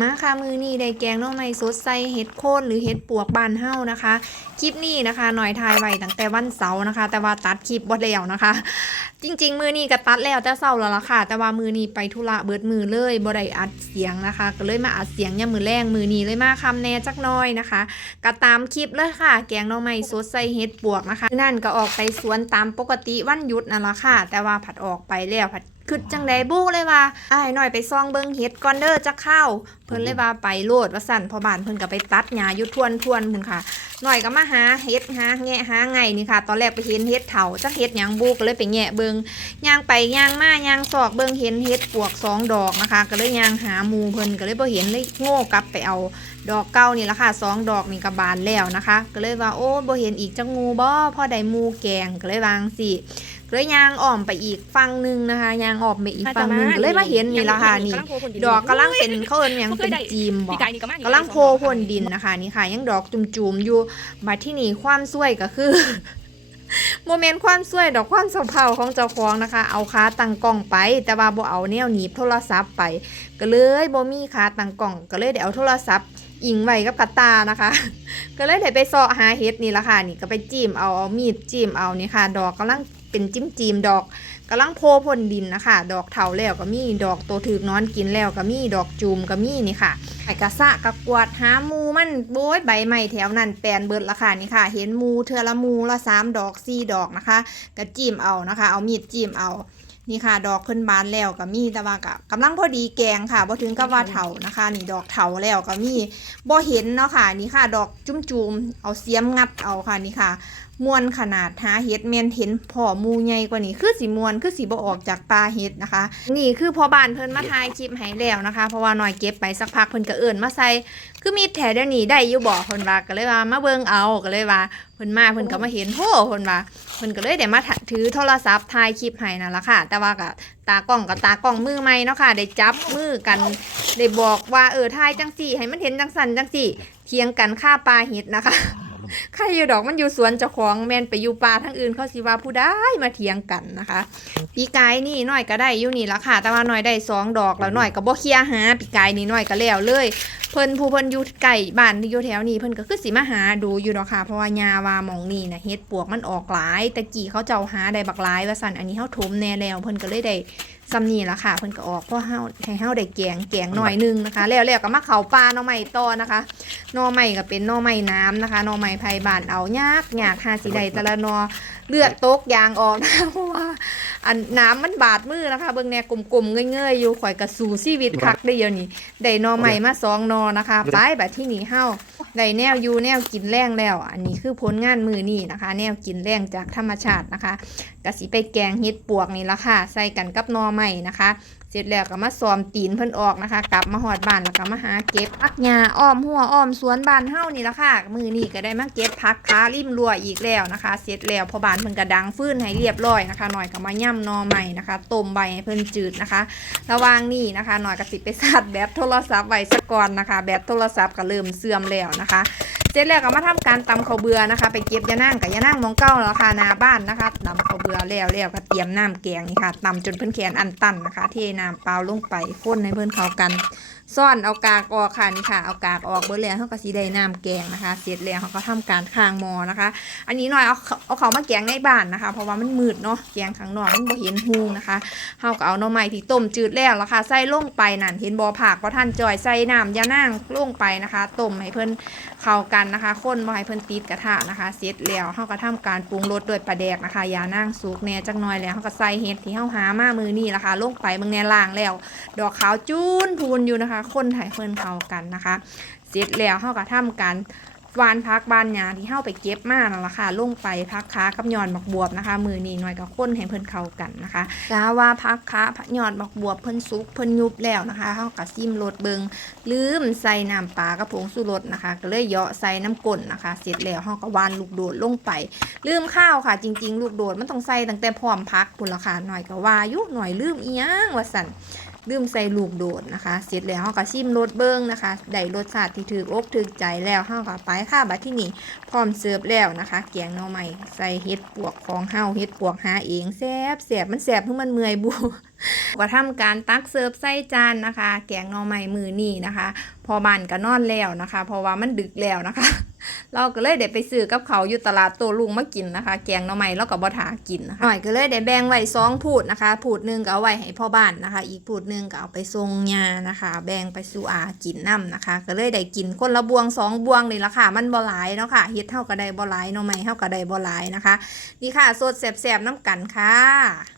มาค่ะมือนี้ได้แกงน้องไม้สดใส่เห็ดโคนหรือเห็ดปวกบานเฮานะคะ คลิปนี้นะคะหน่อยทายไว้ตั้งแต่วันเสาร์นะคะ แต่ว่าตัดคลิปบ่แล้วนะคะ จริง ๆ มือนี้ก็ตัดแล้วแต่เสาร์แล้วล่ะค่ะ แต่ว่ามือนี้ไปธุระเบิดมือเลยบ่ได้อัดเสียงนะคะ ก็เลยมาอัดเสียงยามมือแรงมือนี้เลยมาคำแน่จักน้อยนะคะก็ตามคลิปเลยค่ะ แกงน้องไม้สดใส่เห็ดปวกนะคะ นั่นก็ออกไปสวนตามปกติวันหยุดนั่นละค่ะ แต่ว่าผัดออกไปแล้วผัด คือจังไดบูเลยว่าอ้ายหน่อยไปซองเบิงเห็ดก่อนเด้อจักเข้า เพิ่นเลยว่าไปโลดว่าสั่นพอบ้านเพิ่นก็ไปตัดหญ้าอยู่ทวนทวนพุ่นค่ะ หน่อยก็มาหาเห็ดหาแงะหาไงนี่ค่ะ ตอนแรกไปเห็นเห็ดเถาจักเห็ดหยังบุกเลยไปแงะเบิงย่างไปย่างมาย่างซอกเบิงเห็นเห็ดปวกสองดอกนะคะ ก็เลยย่างหาหมูเพิ่นก็เลยบ่เห็นเลยโง่กลับไปเอาดอกเก้านี่ละค่ะสองดอกนี่ก็บานแล้วนะคะ ก็เลยว่าโอ้บ่เห็นอีกจักงูบ่พอได้หมูแกงก็เลยวางสิ เลยย่างอ้อมไปอีกฝั่งหนึงนะคะย่างอ้อมไปอีกฝั่งหนึงก็เลยมาเห็นนี่ละค่ะนี่ดอกกำลังเป็นเขาเอิ้นหยังเป็นจีมบ่ปีกายนี่ก็มากกำลังโพพ่นดินนะคะนี่ค่ะ ยังดอกจุ่มๆอยู่มาที่นี่ความสวยก็คือโมเมนต์ความสวยดอกความสะเพร่าของเจ้าของนะคะ เอาขาตั้งกล้องไป แต่ว่าบ่เอาแนวหนีบโทรศัพท์ไป ก็เลยบ่มีขาตั้งกล้องก็เลยได้เอาโทรศัพท์ อิงไว้กับกระตานะคะ ก็เลยได้ไปเสาะหาเห็ดนี่ละค่ะ นี่ก็ไปจิ้มเอาเอามีดจิ้มเอานี่ค่ะ ดอกกำลังเป็นจิ้มจีมดอกกำลังโพพ่นดินนะคะ ดอกเถาแล้วก็มีดอกโตถือกนอนกินแล้วก็มีดอกจูมก็มีนี่ค่ะไอกระสะกระกวดหาหมูมันโบยใบไม้แถวนั้นแปลนเบิดละค่ะนี่ค่ะ เห็นหมูเทือละหมูละสามดอกสี่ดอกนะคะก็จิ้มเอานะคะ เอามีดจิ้มเอา นี่ค่ะ ดอกเพิ่นบานแล้วก็มีแต่ว่าก็กำลังพอดีแกงค่ะบ่ถึงกับว่าเถานะคะ นี่ดอกเถาแล้วก็มีบ่เห็นเนาะค่ะ นี่ค่ะ ดอกจุ่มๆเอาเสียมงัดเอาค่ะนี่ค่ะ มวนขนาดหาเห็ดแมนเห็นพ่อมูใหญ่กว่านี้คือสีมวนคือสีบ่ออกจากปลาเห็ดนะคะ นี่คือพอบ้านเพิ่นมาถ่ายคลิปให้แล้วนะคะ เพราะว่าหน่อยเก็บไปสักพักเพิ่นก็เอิ้นมาใส่คือมีแถเดี๋ยวนี้ได้อยู่บ่เพิ่นว่าก็เลยว่ามาเบิ่งเอาก็เลยว่าเพิ่นมาเพิ่นก็มาเห็นโหเพิ่นว่าเพิ่นก็เลยได้มาถือโทรศัพท์ถ่ายคลิปให้นั่นล่ะค่ะ แต่ว่าก็ตากล้องกับตากล้องมือใหม่เนาะค่ะ ได้จับมือกันได้บอกว่าเออถ่ายจังสี่ ให้มันเห็นจังสันจังสี่เถียงกันค่าปลาเห็ดนะคะ ใครอยู่ดอกมันอยู่สวนเจ้าของแมนไปอยู่ป่าทั้งอื่นเขาสิว่าผู้ได้มาเถียงกันนะคะปีกายนี่น้อยก็ได้อยู่นี่ละค่ะ แต่ว่าน้อยได้สองดอกแล้วน้อยก็บ่เคลียหาปีกายนี่น้อยก็แล้วเลย เพิ่นผู้เพิ่นอยู่ไก่บ้านที่อยู่แถวนี้เพิ่นก็คือสิมาหาดูอยู่ดอกค่ะ เพราะว่ายาวามองนี่นะเฮ็ดปวกมันออกหลายแต่กี้เขาเจ้าหาได้บักหลายว่าสั่นอันนี้เฮาถมแน่แล้วเพิ่นก็เลยได้ซ้ำนี่ละค่ะเพิ่นก็ออกเพราะเฮาให้เฮาได้แกงแกงหน่อยหนึงนะคะ แล้วแล้วก็มาเขาปลาหน่อไม้ต่อนะคะหน่อไม้ก็เป็นหน่อไม้น้ำนะคะหน่อไม้ไผ่บานเอายากยากหาสิได้แต่ละหนอเลือดตกยางออกนะคะเพราะว่าอันน้ำมันบาดมือนะคะ เบิ่งแน่กลมๆเงยๆอยู่ข่อยก็สู้ชีวิตคักได้เดี๋ยวนี้ได้หน่อไม้มาสองหนอนะคะไปแบบที่นี่เฮา ได้แนวอยู่แนวกินแรงแล้ว อันนี้คือผลงานมือนี่นะคะ แนวกินแรงจากธรรมชาตินะคะก็สิไปแกงเฮ็ดปวกนี่ละค่ะ ใส่กันกับน่อไม้นะคะ เสร็จแล้วก็มาซ้อมตีนเพิ่นออกนะคะ กลับมาหอดบ้านแล้วก็มาหาเก็บผักหญ้าอ้อมหัวอ้อมสวนบ้านเฮานี่ละค่ะ มือนี่ก็ได้มาเก็บผักค้าริมรั้วอีกแล้วนะคะ เสร็จแล้วพอบ้านเพิ่นก็ดังฟื้นให้เรียบร้อยนะคะ หน่อยก็มาย่ำนอใหม่นะคะต้มใบให้เพิ่นจืดนะคะ ระว่างนี้นะคะ หน่อยก็สิไปซัดแบตโทรศัพท์ไว้ซะก่อนนะคะ แบตโทรศัพท์ก็เริ่มเสื่อมแล้วนะคะเสร็จแล้วก็มาทำการตำข้าวเบือนะคะ ไปเก็บยานั่งกับยานั่งมองเก้าแล้วค่ะนาบ้านนะคะตำข้าวเบือแล้วแล้วก็เตรียมน้ำแกงนี่ค่ะตำจนเพิ่นแขนอันตันนะคะเทน้ำเปล่าลงไปข้นในเพิ่นเขากันซ่อนเอากากออกค่ะนี่ค่ะเอากากออกเบอร์แล้วเขาก็สีได้น้ำแกงนะคะ เสร็จแล้วเขาก็ทำการคางมอนะคะ อันนี้หน่อยเอาเอาเขามาแกงในบ้านนะคะ เพราะว่ามันมืดเนาะแกงข้างนอกมันบ่เห็นหูนะคะเขาก็เอาหน่อไม้ที่ต้มจืดแล้วละค่ะใส่ลงไปนั่นเห็นบ่อผักเพราะท่านจอยใส่น้ำยานั่งลงไปนะคะต้มให้เพิ่นเข้ากันนะคะข้นบ่ให้เพิ่นติดกระทะนะคะเสร็จแล้วเขาก็ทำการปรุงรสด้วยปลาแดกนะคะยานั่งสุกแน่จักหน่อยแล้วเขาก็ใส่เห็ดที่เขาหามามือนี่ละค่ะลงไปเบิ่งแน่ล่างแล้ว ดอกขาวจูนพูนอยู่นะคะคนไทยเพิ่นเขากันนะคะ เสร็จแล้วเฮาก็ทำการวานพักบานยาที่เฮาไปเก็บมานั่นล่ะค่ะลงไปพักขากับยอดบักบวบนะคะ มือนี้หน่อยก็คนให้เพิ่นเข้ากันนะคะกาว่าพักขาพักยอดบักบวบเพิ่นสุกเพิ่นยุบแล้วนะคะเฮาก็ซิมรสเบิงลืมใส่น้ำปลากระผงสุรสนะคะ ก็เลยเหยาะใส่น้ำก้นนะคะ เสร็จแล้วเฮาก็หวานลูกโดดลงไป ลืมข้าวค่ะ จริง ๆ ลูกโดดมันต้องใส่ตั้งแต่พร้อมพักพุ่นละค่ะหน่อยก็ว่ายู่หน่อยลืมอีหยังว่าสั่น ลืมใส่ลูกโดดนะคะ เสร็จแล้วเฮาก็ชิมรสเบิ้งนะคะได้รสชาติที่ถืออกถือใจแล้วเฮาก็ไปค่ะบัดที่นี่พร้อมเสิร์ฟแล้วนะคะแกงหน่อไม้ใส่เห็ดปวกของเฮาเห็ดปวกหาเองแซ่บแซ่บมันแซ่บเพื่อมันเมื่อยบูก็ทำการตักเสิร์ฟใส่จานนะคะ แกงหน่อไม้มือนี่นะคะ พอบานก็นอนแล้วนะคะ เพราะว่ามันดึกแล้วนะคะ เราก็เลยได้ไปซื้อกับเขาอยู่ตลาดโตลุงมากินนะคะ แกงหน่อไม้แล้วก็บ่ถากินนะคะหน่อยก็เลยได้แบ่งไว้สองพูดนะคะพูดหนึ่งก็เอาไว้ให้พ่อบ้านนะคะ อีกพูดหนึ่งก็เอาไปส่งยานะคะ แบ่งไปสู่อากินน้ำนะคะ ก็เลยได้กินคนละบวงสองบวงนี่ละค่ะ มันบ่หลายเนาะค่ะเฮ็ดเท่าก็ได้บ่หลายหน่อไม้เท่าก็ได้บ่หลายนะคะนี่ค่ะสดแสบๆน้ำกันค่ะ